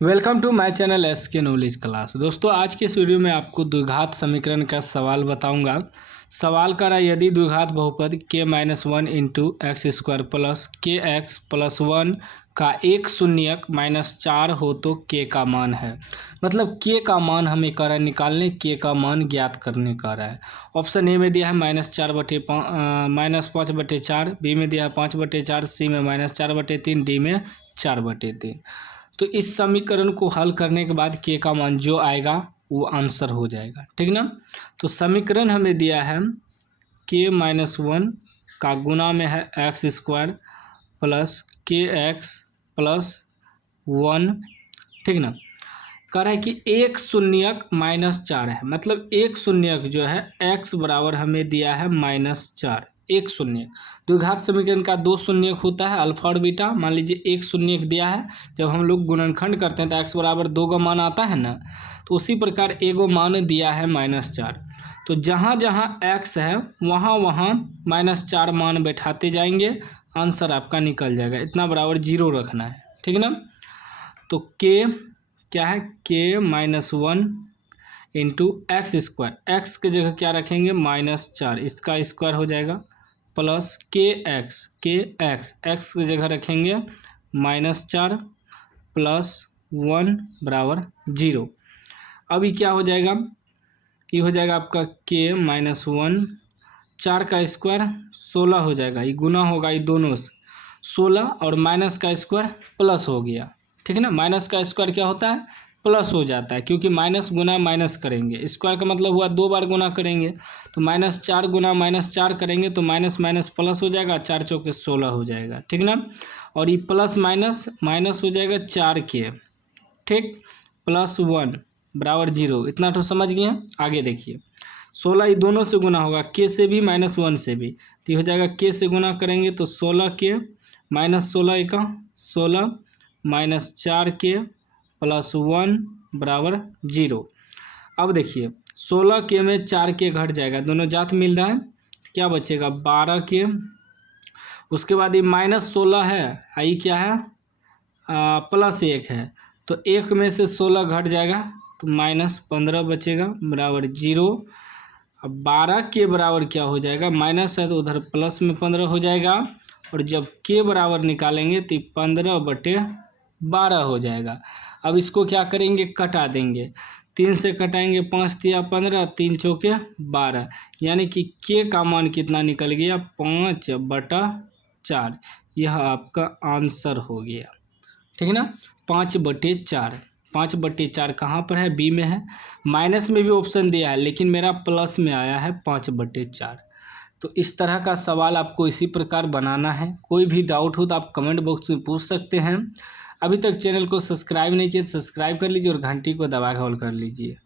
Welcome to my channel S K knowledge class. दोस्तों आज के इस वीडियो में आपको द्विघात समीकरण का सवाल बताऊंगा। सवाल कर रहा है यदि द्विघात बहुपद k-1 into x square plus के एक्स प्लस 1 का एक शून्यक -4 हो तो k का मान है। मतलब k का मान हमें कर रहा है निकालने, k का मान ज्ञात करने का रहा है। ऑप्शन ए में दिया है -5/4, बी में दिया है 5/4, सी में -4/3, डी में 4/3। तो इस समीकरण को हल करने के बाद k का मान जो आएगा वो आंसर हो जाएगा, ठीक ना। तो समीकरण हमें दिया है k-1 का गुना में है एक्स स्क्वायर प्लस के एक्स प्लस 1, ठीक ना। कह रहा है कि एक शून्यक -4 है, मतलब एक शून्यक जो है x बराबर हमें दिया है -4। एक शून्यक द्विघात समीकरण का दो शून्यक होता है अल्फा और बीटा। मान लीजिए एक शून्यक दिया है, जब हम लोग गुणनखंड करते हैं तो x बराबर 2 का मान आता है ना, तो उसी प्रकार एगो मान दिया है -4। तो जहाँ जहाँ x है वहाँ वहाँ -4 मान बैठाते जाएंगे, आंसर आपका निकल जाएगा। इतना बराबर 0 रखना है, ठीक ना। तो k क्या है, k-1 into x square, x की जगह क्या रखेंगे -4, इसका स्क्वायर हो जाएगा, प्लस के एक्स एक्स की जगह रखेंगे -4 प्लस 1 बराबर 0। अभी क्या हो जाएगा, ये हो जाएगा आपका k-1, 4 का स्क्वायर 16 हो जाएगा, ये गुना होगा ये दोनों से 16 और माइनस का स्क्वायर प्लस हो गया, ठीक है ना। माइनस का स्क्वायर क्या होता है, प्लस हो जाता है, क्योंकि माइनस गुना माइनस करेंगे, स्क्वायर का मतलब हुआ 2 बार गुना करेंगे। तो -4 गुना -4 करेंगे तो माइनस माइनस प्लस हो जाएगा, 4 चौके 16 हो जाएगा, ठीक ना। और ये प्लस माइनस माइनस हो जाएगा 4 के, ठीक, प्लस 1 बराबर 0। इतना तो समझ गए हैं। आगे देखिए 16 ये दोनों से गुना होगा, के से भी -1 से भी, तो ये हो जाएगा के से गुना करेंगे तो 16 के -16 का 16 -4 के प्लस 1 बराबर 0। अब देखिए 16 के में 4 के घट जाएगा, दोनों जात मिल रहा है, तो क्या बचेगा 12 के। उसके बाद ये -16 है, आई क्या है +1 है, तो 1 में से 16 घट जाएगा तो -15 बचेगा बराबर 0। अब 12 के बराबर क्या हो जाएगा, माइनस है तो उधर प्लस में 15 हो जाएगा, और जब के बराबर निकालेंगे तो 15/12 हो जाएगा। अब इसको क्या करेंगे, कटा देंगे, 3 से कटाएंगे, 5 तिया 15, 3 चौके 12, यानी कि के का मान कितना निकल गया 5/4। यह आपका आंसर हो गया, ठीक है ना। 5/4, 5/4 कहाँ पर है, बी में है। माइनस में भी ऑप्शन दिया है लेकिन मेरा प्लस में आया है 5/4। तो इस तरह का सवाल आपको इसी प्रकार बनाना है। कोई भी डाउट हो तो आप कमेंट बॉक्स में पूछ सकते हैं। अभी तक चैनल को सब्सक्राइब नहीं किया, सब्सक्राइब कर लीजिए और घंटी को दबा के ऑल कर लीजिए।